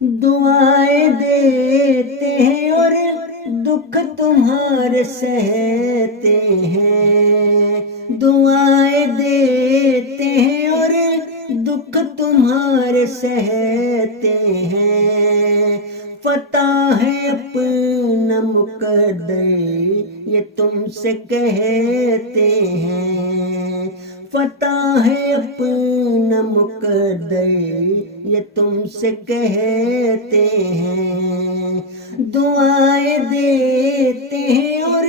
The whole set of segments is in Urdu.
دعائیں دیتے ہیں اور دکھ تمہارے سہتے ہیں، دعائیں دیتے ہیں اور دکھ تمہارے سہتے ہیں، فتح ہے اپنا مقدر یہ تم سے کہتے ہیں، فتح ہے اپنا مقدر یہ تم سے کہتے ہیں، دعائیں دیتے ہیں اور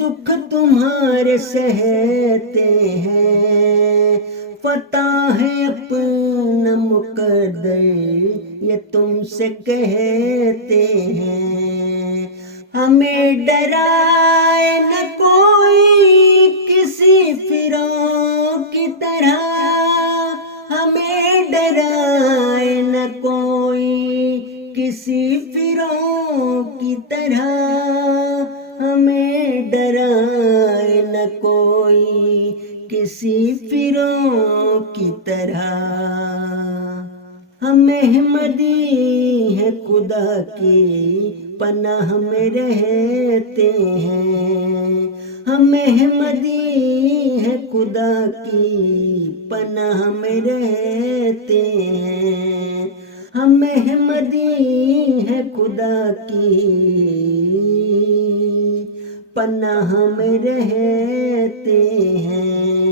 دکھ تمہارے سہتے ہیں، فتح ہے اپنا مقدر یہ تم سے کہتے ہیں، ہمیں ڈرائے نہ کوئی کسی فرعون کی طرح، ہمیں ڈرائے نہ کوئی کسی فرعون کی طرح، ہمیں ڈرائے نہ کوئی کسی فرعون کی طرح، ہم احمدی ہیں خدا کی پناہ میں رہتے ہیں، ہم احمدی ہیں خدا کی پناہ میں رہتے ہیں، ہم احمدی ہیں خدا کی پناہ میں رہتے ہیں۔